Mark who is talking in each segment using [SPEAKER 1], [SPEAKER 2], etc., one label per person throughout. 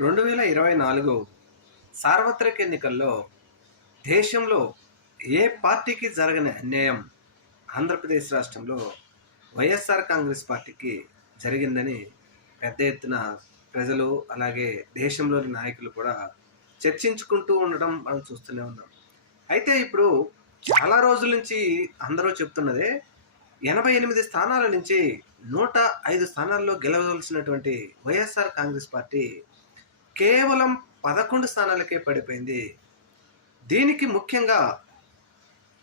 [SPEAKER 1] రెండు వేల ఇరవై నాలుగు సార్వత్రిక ఎన్నికల్లో దేశంలో ఏ పార్టీకి జరగని అన్యాయం ఆంధ్రప్రదేశ్ రాష్ట్రంలో వైఎస్ఆర్ కాంగ్రెస్ పార్టీకి జరిగిందని పెద్ద ఎత్తున ప్రజలు అలాగే దేశంలోని నాయకులు కూడా చర్చించుకుంటూ ఉండడం మనం చూస్తూనే ఉన్నాం. అయితే ఇప్పుడు చాలా రోజుల నుంచి అందరూ చెప్తున్నదే ఎనభై ఎనిమిది స్థానాల నుంచి నూట ఐదు స్థానాల్లో గెలవలసినటువంటి వైఎస్ఆర్ కాంగ్రెస్ పార్టీ కేవలం పదకొండు స్థానాలకే పడిపోయింది. దీనికి ముఖ్యంగా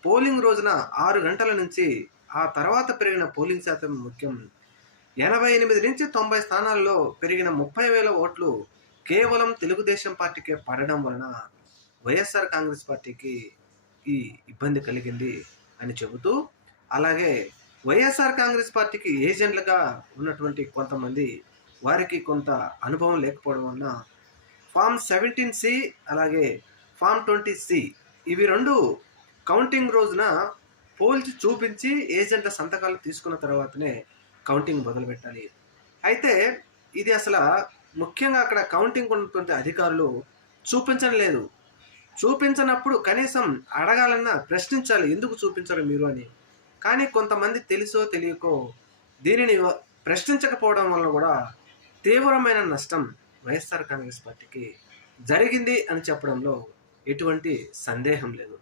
[SPEAKER 1] పోలింగ్ రోజున ఆరు గంటల నుంచి ఆ తర్వాత పెరిగిన పోలింగ్ శాతం ముఖ్యం. ఎనభై ఎనిమిది నుంచి తొంభై స్థానాల్లో పెరిగిన ముప్పై వేల ఓట్లు కేవలం తెలుగుదేశం పార్టీకే పడడం వలన వైఎస్ఆర్ కాంగ్రెస్ పార్టీకి ఈ ఇబ్బంది కలిగింది అని చెబుతూ అలాగే వైఎస్ఆర్ కాంగ్రెస్ పార్టీకి ఏజెంట్లుగా ఉన్నటువంటి కొంతమంది వారికి కొంత అనుభవం లేకపోవడం వలన ఫామ్ సెవెంటీన్ సి అలాగే ఫామ్ ట్వంటీ సి. ఇవి రెండు కౌంటింగ్ రోజున పోల్చి చూపించి ఏజెంట్ల సంతకాలు తీసుకున్న తర్వాతనే కౌంటింగ్ మొదలుపెట్టాలి. అయితే ఇది అసలు ముఖ్యంగా అక్కడ కౌంటింగ్ ఉన్నటువంటి అధికారులు చూపించడం లేదు చూపించనప్పుడు కనీసం అడగాలన్నా ప్రశ్నించాలి ఎందుకు చూపించరు మీరు అని. కానీ కొంతమంది తెలుసో తెలియకో దీనిని ప్రశ్నించకపోవడం వల్ల కూడా తీవ్రమైన నష్టం వైఎస్ఆర్ కాంగ్రెస్ పార్టీకి జరిగింది అని చెప్పడంలో ఎటువంటి సందేహం లేదు.